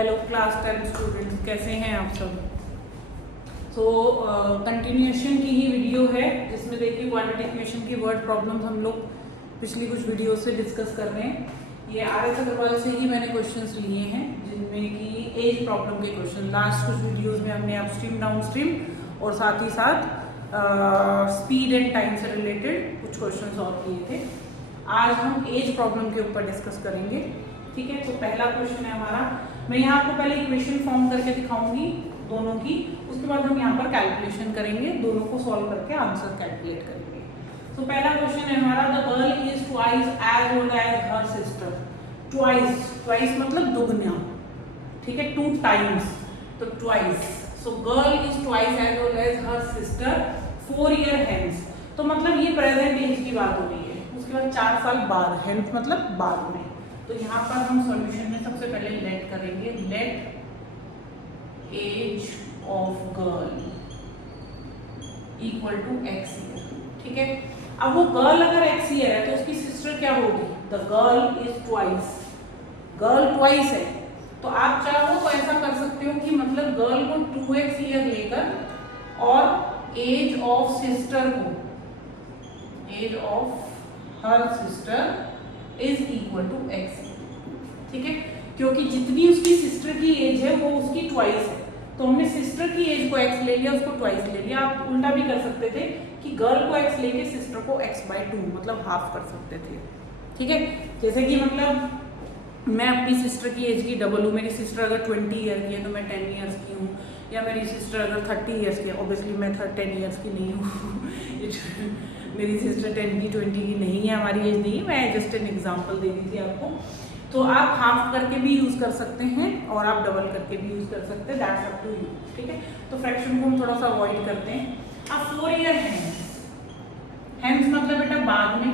Hello class 10 students, कैसे हैं आप सब। सो कंटिन्यूएशन की ही वीडियो है जिसमें देखिए क्वाड्रेटिक इक्वेशन की वर्ड प्रॉब्लम्स हम लोग पिछली कुछ वीडियो से डिस्कस कर रहे हैं। ये RS अग्रवाल से ही मैंने क्वेश्चंस लिए हैं जिनमें कि एज प्रॉब्लम के क्वेश्चन लास्ट कुछ वीडियोस में हमने अपस्ट्रीम डाउनस्ट्रीम और साथ ही साथ स्पीड एंड टाइम से रिलेटेड कुछ क्वेश्चन सॉल्व किए थे। आज हम एज प्रॉब्लम के ऊपर डिस्कस करेंगे, ठीक है। तो पहला क्वेश्चन है हमारा, मैं यहाँ आपको पहले इक्वेशन फॉर्म करके दिखाऊंगी दोनों की, उसके बाद हम यहाँ पर कैलकुलेशन करेंगे, दोनों को सॉल्व करके आंसर कैलकुलेट करेंगे। तो पहला क्वेश्चन है हमारा, the girl is twice as old as her sister. Twice मतलब दुगना, ठीक है, 2 टाइम्स, तो twice. So girl is twice as old as her sister 4 year hence. तो मतलब ये प्रेजेंट एज की बात हो रही है, उसके बाद 4 साल बाद, हेंस मतलब बाद में। तो यहाँ पर हम सॉल्यूशन में सबसे पहले लेट करेंगे, let age of girl equal to x year, ठीक है। अब वो गर्ल अगर x ईयर है तो उसकी सिस्टर क्या होगी, the girl is twice, girl twice है। तो आप चाहो तो ऐसा कर सकते हो कि मतलब गर्ल को 2x ईयर लेकर और एज ऑफ सिस्टर को, age of her sister is equal to x, ठीक है, क्योंकि जितनी उसकी सिस्टर की एज है वो उसकी ट्वाइस है। तो हमने सिस्टर की एज को x ले लिया, उसको ट्वाइस ले लिया। आप उल्टा भी कर सकते थे कि गर्ल को x लेके सिस्टर को x/2 मतलब हाफ कर सकते थे, ठीक है। जैसे कि मतलब मैं अपनी सिस्टर की एज की डबल हूँ, मेरी सिस्टर अगर 20 ईयर की है तो मैं 10 ईयर्स की हूँ, या मेरी सिस्टर अगर 30 ईयर्स की है, ऑब्वियसली मैं 10 ईयर्स की नहीं हूँ मेरी सिस्टर 10 की 20 की नहीं है, हमारी एज नहीं है, मैं जस्ट एन एग्जांपल दे दी थी आपको। तो आप हाफ करके भी यूज कर सकते हैं और आप डबल करके भी यूज कर सकते हैं, दैट्स अप टू यू, ठीक है। तो फ्रैक्शन को हम थोड़ा सा अवॉइड करते हैं। अब 4 ईयर हेंस मतलब बेटा बाद में,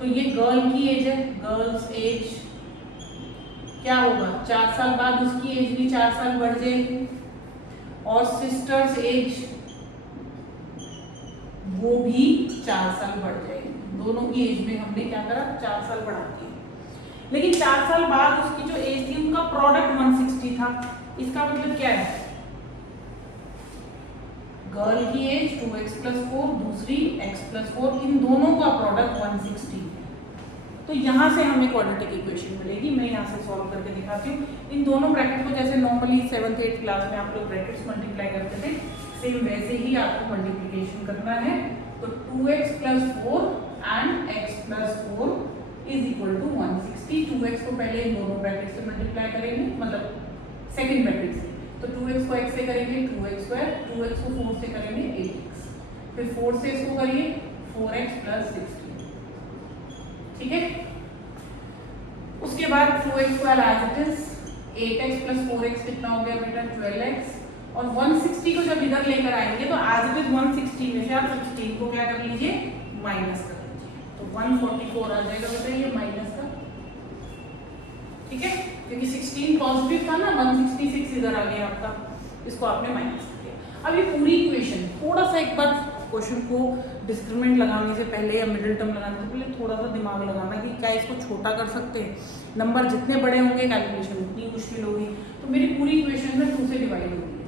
तो ये गर्ल की एज है, गर्ल्स एज क्या होगा, 4 साल बाद उसकी एज भी 4 साल बढ़ जाएगी, और सिस्टर्स एज वो भी 4 साल बढ़ जाएगी। दोनों की एज में हमने क्या करा, 4 साल बढ़ा दिए। लेकिन 4 साल बाद उसकी जो एज थी उनका प्रोडक्ट 160 था। इसका मतलब क्या है, गर्ल की एज 2x + 4, दूसरी x + 4, इन दोनों का प्रोडक्ट 160 है। तो यहाँ से हमें क्वाड्रेटिक इक्वेशन मिलेगी। मैं यहाँ से सॉल्व करके दिखाती हूँ। इन दोनों ब्रैकेट को जैसे नॉर्मली 7th 8th क्लास में आप लोग ब्रैकेट्स मल्टीप्लाई करते थे, सेम वैसे ही आपको मल्टीप्लिकेशन करना है। तो 2x + 4 and x + 4 is equal to 160। 2x को पहले इन दोनों ब्रैकेट से मल्टीप्लाई करेंगे, मतलब सेकंड ब्रैकेट से, तो 2x को x से करेंगे 2x², 2x को 4 से करेंगे 8x, फिर 4 से इसको करिए 4x + 16, ठीक है। उसके बाद 2x को as it is, 8x + 4x कितना हो गया बेटा 12x, और 160 को जब इधर लेकर आएंगे तो एज इट इज 160 में से आप 16 को क्या कर लीजिए, माइनस कर लीजिए, तो 144 आ जाएगा बेटा ये माइनस का, ठीक है, क्योंकि 16 पॉजिटिव था ना, 166 इधर आ गया आपका, इसको आपने माइनस कर दिया। अब ये पूरी इक्वेशन थोड़ा सा एक बार क्वेश्चन को डिस्क्रिमिनेंट लगाने से पहले या मिडिल टर्म लगाने से पहले थोड़ा सा दिमाग लगाना कि क्या इसको छोटा कर सकते हैं। नंबर जितने बड़े होंगे कैलकुलेशन उतनी मुश्किल होगी। तो मेरी पूरी इक्वेशन में 2 से डिवाइड होगी,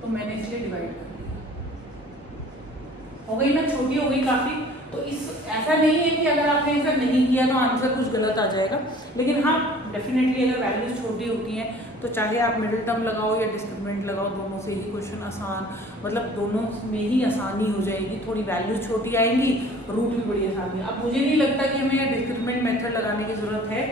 तो मैंने इसलिए डिवाइड कर दिया, हो गई ना, छोटी हो गई काफी। तो इस ऐसा नहीं है कि अगर आपने ऐसा नहीं किया तो आंसर कुछ गलत आ जाएगा, लेकिन हाँ डेफिनेटली अगर वैल्यूज छोटी होती हैं तो चाहे आप मिडिल टर्म लगाओ या डिस्क्रिमिनेंट लगाओ, दोनों से ही क्वेश्चन आसान, मतलब दोनों में ही आसानी हो जाएगी। थोड़ी वैल्यूज छोटी आएंगी, रूट भी बड़ी आसानी है। अब मुझे नहीं लगता कि हमें डिस्क्रिमिनेंट मेथड लगाने की जरूरत है,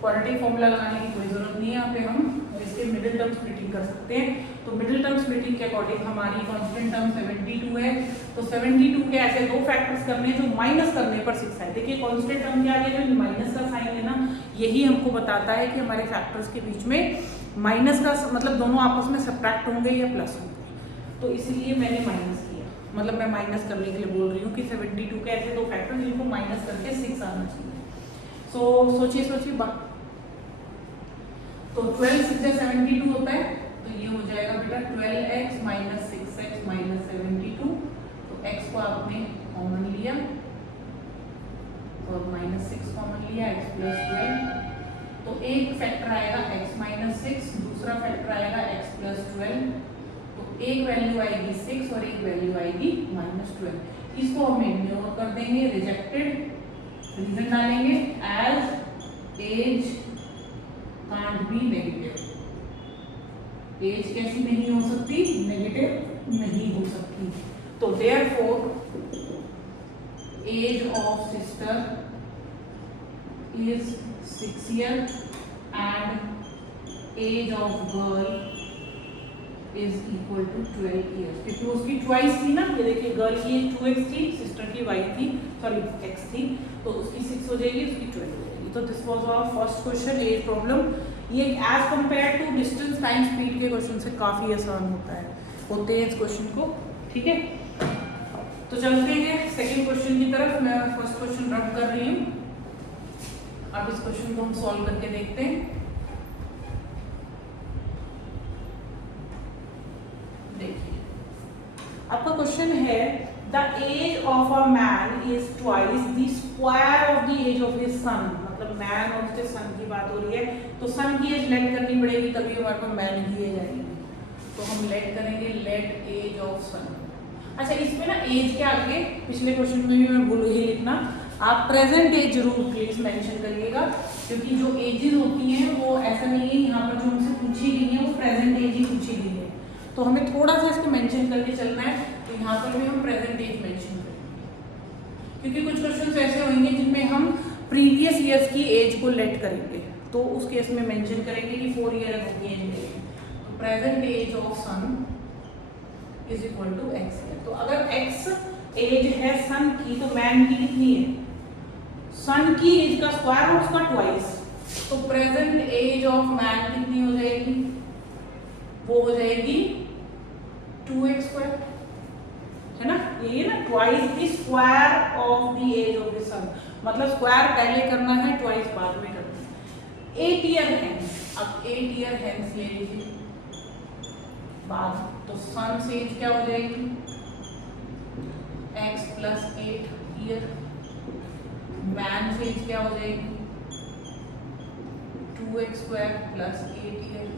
क्वाड्रेटिक फॉर्मूला लगाने की कोई जरूरत नहीं है। यहाँ पे हम इसके मिडिल टर्म स्प्लिटिंग कर सकते हैं। तो मिडिल टर्म स्प्लिटिंग के अकॉर्डिंग हमारी कांस्टेंट टर्म 72 है, तो 72 के ऐसे 2 फैक्टर्स करने जो माइनस करने पर 6 आए। देखिए कांस्टेंट टर्म के आगे जो माइनस का साइन है ना, यही हमको बताता है कि हमारे फैक्टर्स के बीच में माइनस का मतलब दोनों आपस में सब्ट्रैक्ट होंगे या प्लस होंगे, तो इसलिए मैंने माइनस किया। मतलब मैं माइनस करने के लिए बोल रही हूँ कि 72 के ऐसे 2 फैक्टर जिनको माइनस करके 6 आना चाहिए। सो सोचिए बात, तो 12 6 से 72 होता है, तो ये हो जाएगा बेटा 12x - 6x - 72। तो x को आपने कॉमन लिया और -6 कॉमन लिया, x + 12, तो एक फैक्टर आएगा x - 6, दूसरा फैक्टर आएगा x प्लस 12, तो एक वैल्यू आएगी 6 और एक वैल्यू आएगी -12। इसको हम इग्नोर कर देंगे, रिजेक्टेड, रीजन डालेंगे as age can't be negative. Age कैसी नहीं हो सकती? नेगेटिव नहीं हो सकती। तो therefore age of sister is 6 years and age of girl is equal to 12 years, क्योंकि उसकी ट्वाइस थी ना, ये देखिए गर्ल की एज 2x थी, सिस्टर की y थी, सॉरी x थी, तो उसकी 6 हो जाएगी, उसकी 12 हो जाएगी। तो this was our first question, age problem. ये age compare to distance time speed के क्वेश्चन से काफी आसान होते हैं इस क्वेश्चन को, ठीक है। तो चलते हैं सेकंड क्वेश्चन की तरफ। मैं फर्स्ट क्वेश्चन रब कर रही हूँ, अब इस क्वेश्चन को हम सॉल्व करके देखते हैं। देखिए आपका क्वेश्चन है the age of a man is twice the square of the age of his son. मतलब मैन और उसके सन की बात हो रही है, तो सन की एज लेट करनी पड़ेगी, तभी हमारे पास मैन की एज आएगी। तो हम लेट करेंगे लेट एज ऑफ सन। अच्छा, इसमें ना एज के आगे पिछले क्वेश्चन में भी मैं भूल गई लिखना, आप प्रेजेंट एज जरूर प्लीज मेंशन करिएगा, क्योंकि जो एजेस होती हैं वो ऐसा नहीं है, यहाँ पर जो हमसे पूछी गई है वो प्रेजेंट एज ही पूछी गई है, तो हमें थोड़ा सा इसको मेंशन करके चलना है। तो यहाँ पर भी हम प्रेजेंट एज मेंशन करेंगे, क्योंकि कुछ क्वेश्चन ऐसे होंगे जिनमें हम प्रीवियस ईयर्स की एज को लेट करेंगे, तो उस केस में मेंशन करेंगे कि 4 ईयर अगो की एज है। तो present age of son is equal to x है। तो अगर x एज है सन की, तो मैन की कितनी है? सन की एज का स्क्वायर और उसका ट्वाइस, तो प्रेजेंट एज ऑफ मैन कितनी हो जाएगी? वो हो जाएगी 2x स्क्वायर, है ना, ये ना twice the square of the age of the son, मतलब स्क्वायर पहले करना है, ट्वाइस बाद में करना है। 8 ईयर हेंस, अब 8 ईयर हेंस ले लीजिए बाद, तो सन से एज क्या हो जाएगी? x प्लस 8 ईयर, मैन से एज क्या हो जाएगी? 2x square plus 8 year.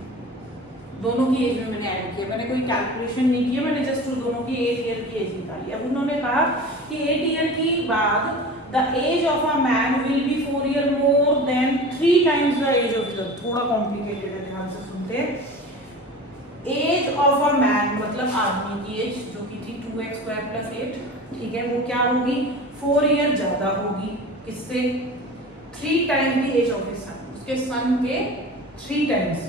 दोनों की एज में मैंने ऐड किया, मैंने कोई कैलकुलेशन नहीं किया, मैंने जस्ट दोनों की 8 ईयर की एज निकाली। अब उन्होंने कहा कि 8 ईयर की बाद the age of a man will be 4 year more than 3 times the age of the, थोड़ा कॉम्प्लिकेटेड है, ध्यान से सुनते हैं। एज ऑफ अ मैन मतलब आदमी की एज जो कि थी 2x स्क्वायर प्लस 8, ठीक है, वो क्या होगी? 4 ईयर ज्यादा होगी, किससे? 3 टाइम की एज ऑफ हिज सन, उसके सन के 3 टाइम्स।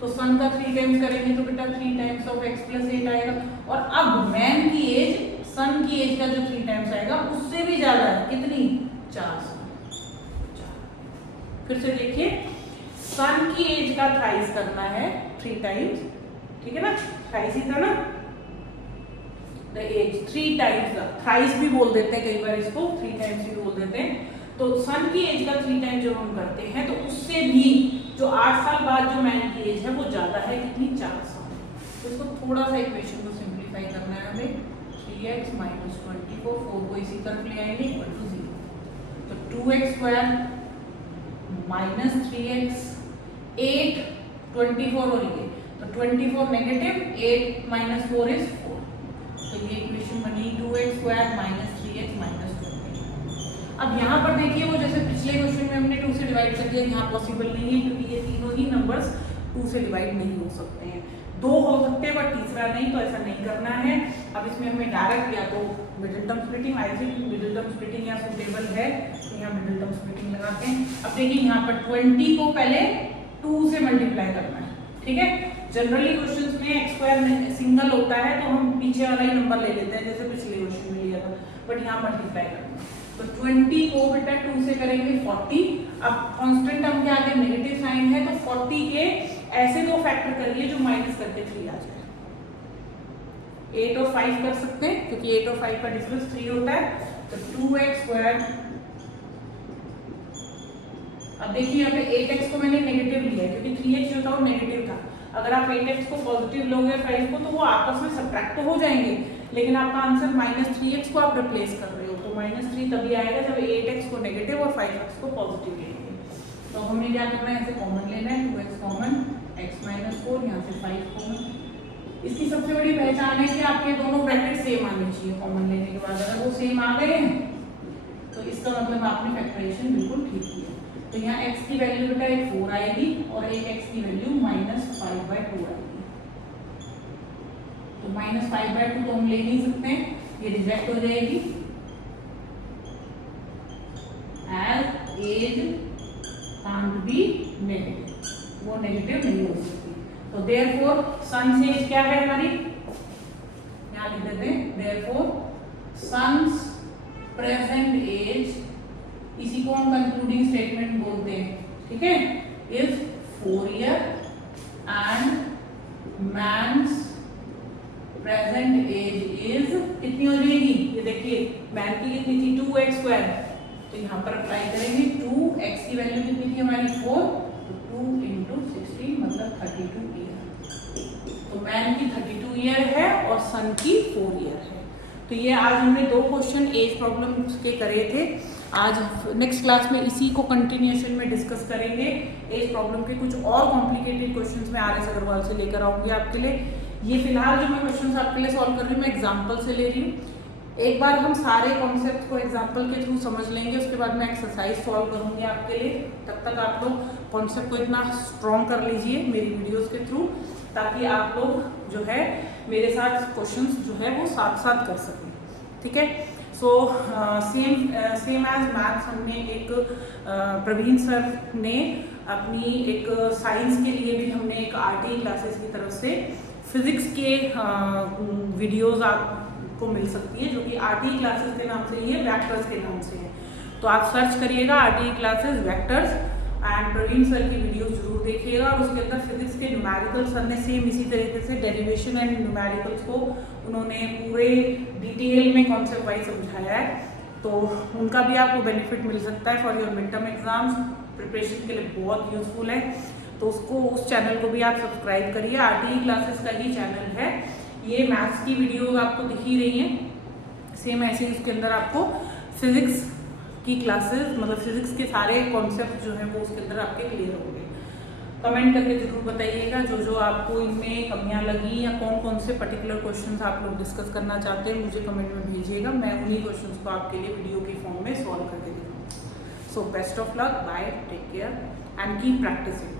तो सन का 3 टाइम्स करेंगे तो बेटा 3 टाइम्स ऑफ x प्लस 8 आएगा, और अब मैन की एज सन की एज का जो 3 टाइम्स आएगा उससे भी ज्यादा है, कितनी? 4। फिर से देखिए, सन की एज का थ्राइस करना है 3 टाइम्स, ठीक है ना, थ्राइस ही था ना, the age 3 times the, thrice भी बोल देते हैं कई बार इसको, 3 टाइम्स भी बोल देते हैं। तो सन की एज का 3 टाइम्स जब हम करते हैं तो उससे भी जो 8 साल बाद जो मैन की एज है वो ज्यादा है, कितनी? 4 साल। तो इसको थोड़ा सा इक्वेशन को सिंप्लीफाई करना है हमें। 3x माइनस 24, 4 को इसी तरफ ले आएंगे, इक्वल टू 0। तो 2x स्क्वायर माइनस 3x, 8 24 और ये, तो 24 नेगेटिव, 8 माइनस 4 इज 4। तो ये इक्वेशन बनी 2x square minus 3x minus 20। अब यहाँ पर देखिए, वो जैसे पिछले क्वेश्चन में हमने 2 से डिवाइड कर दिया, यहाँ पॉसिबल नहीं है, क्योंकि ये तीनों ही नंबर्स 2 से डिवाइड नहीं हो सकते हैं। 2 हो सकते हैं बट तीसरा नहीं, तो ऐसा नहीं करना है। अब इसमें हमें डायरेक्ट या तो middle term splitting, I think middle term splitting या सुटेबल है, तो यहाँ मिडिल टर्म स्प्लिटिंग लगाते हैं। अब देखिए यहाँ पर 20 को पहले 2 से मल्टीप्लाई करना है, ठीक है। जनरली क्वेश्चंस में x स्क्वायर सिंगल होता है तो हम पीछे वाला ही नंबर ले लेते हैं, जैसे पिछले क्वेश्चन में लिया था, बट यहाँ मल्टीप्लाई करना है। तो 20 को बेटा 2 से करेंगे 40। अब कांस्टेंट टर्म के आगे नेगेटिव साइन है, तो 40 के ऐसे 2 फैक्टर करिए जो माइनस करके 3 आ जाए। 8 और 5 कर सकते हैं, क्योंकि 8 और 5 का डिफरेंस 3 होता है। तो 2x स्क्वायर, अब देखिए यहाँ पे 8x को मैंने नेगेटिव लिया है, क्योंकि 3x जो था वो नेगेटिव था। अगर आप 8x को पॉजिटिव लोगे 5 को, तो वो आपस में सब्ट्रैक्ट तो हो जाएंगे, लेकिन आपका आंसर -3x को आप रिप्लेस कर रहे हो, तो -3 तभी आएगा जब 8x को नेगेटिव और 5x को पॉजिटिव लेंगे। तो हमें क्या करना है, ऐसे कॉमन लेना है, 2x कॉमन, x इसकी सबसे बड़ी पहचान है कि आपके दोनों ब्रैकेट सेम आने चाहिए कॉमन लेने के बाद। अगर वो सेम आ गए हैं तो इसका मतलब आपने फैक्टराइजेशन बिल्कुल ठीक किया। तो यहाँ x की वैल्यू बेटा एक 4 आएगी और एक x की वैल्यू -5/2 आएगी। तो -5/2 तो हम ले नहीं सकते हैं, ये रिजेक्ट हो जाएगी as age can't be negative, वो नेगेटिव नहीं हो सकती। तो देयरफॉर सन से एज क्या है हमारी, यहाँ लिख देते हैं देयरफॉर सन्स प्रेजेंट एज, इसी को हम कंक्लूडिंग स्टेटमेंट बोलते हैं, ठीक है, is 4 year and man's present age is कितनी हो जाएगी, ये देखिए मैन की कितनी थी 2x², तो यहाँ पर अप्लाई करेंगे 2x की वैल्यू कितनी थी हमारी 4, तो 2 × 16 मतलब 32 ईयर। तो मैन की 32 ईयर है और सन की 4 ईयर है। तो ये आज हमने 2 क्वेश्चन एज प्रॉब्लम के करे थे। आज नेक्स्ट क्लास में इसी को कंटिन्यूएशन में डिस्कस करेंगे। एज प्रॉब्लम के कुछ और कॉम्प्लिकेटेड क्वेश्चंस मैं आर एस अग्रवाल से लेकर आऊंगी आपके लिए। ये फिलहाल जो मैं क्वेश्चंस आपके लिए सॉल्व कर रही हूँ मैं एग्जाम्पल से ले रही हूँ। एक बार हम सारे कॉन्सेप्ट को एग्जाम्पल के थ्रू समझ लेंगे, उसके बाद मैं एक्सरसाइज सॉल्व करूंगी आपके लिए। तब तक आप लोग कॉन्सेप्ट को इतना स्ट्रॉन्ग कर लीजिए मेरी वीडियोस के थ्रू, ताकि आप लोग जो है मेरे साथ क्वेश्चंस जो है वो साथ साथ कर सकें, ठीक है। सो सेम एज मैथ्स हमने एक प्रवीण सर ने अपनी एक साइंस के लिए भी हमने एक आरटी क्लासेस की तरफ से फिजिक्स के वीडियोस आपको मिल सकती है, जो कि आरटी क्लासेस के नाम से ही है, वेक्टर्स के नाम से है। तो आप सर्च करिएगा RT classes vectors and Praveen sir की वीडियोस जरूर देखिएगा। और उसके अंदर फिजिक्स के न्यूमेरिकल्स सर ने सेम इसी तरीके से डेरिवेशन एंड न्यूमेरिकल्स को उन्होंने पूरे डिटेल में कॉन्सेप्ट वाइज समझाया है, तो उनका भी आपको बेनिफिट मिल सकता है for your mid term exams preparation के लिए, बहुत यूजफुल है। तो उसको उस चैनल को भी आप सब्सक्राइब करिए, आरटी क्लासेस का ही चैनल है। ये मैथ्स की वीडियोज आपको दिख ही रही हैं, सेम ऐसे ही उसके अंदर आपको फिजिक्स की क्लासेस मतलब फिजिक्स के सारे कॉन्सेप्ट जो हैं वो उसके अंदर आपके क्लियर होंगे। कमेंट करके जरूर बताइएगा जो आपको इनमें कमियां लगी या कौन कौन से पर्टिकुलर क्वेश्चंस आप लोग डिस्कस करना चाहते हैं, मुझे कमेंट में भेजिएगा। मैं उन्हीं क्वेश्चंस को आपके लिए वीडियो की फॉर्म में सॉल्व करके दिखाऊंगी। So best of luck, bye, take care and keep practising.